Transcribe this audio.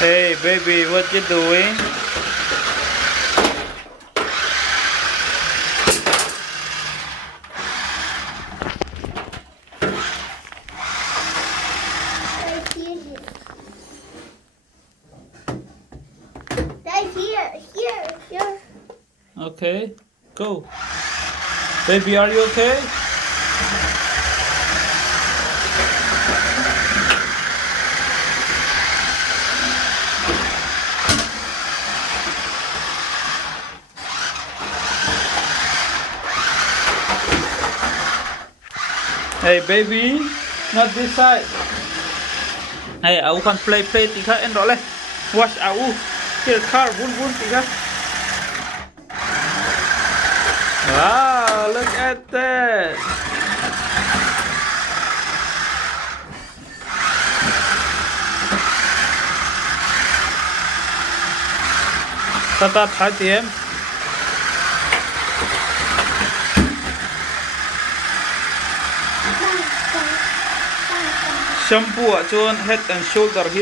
Hey baby, what you doing? Here. Okay, go. Baby, are you okay? Hey baby, not this side. Hey, aku kan play tiga endok leh. Watch aku. Here car bun tiga. Wow, look at that. Tata thái tiệm. Shampoo chuan head and shoulder here.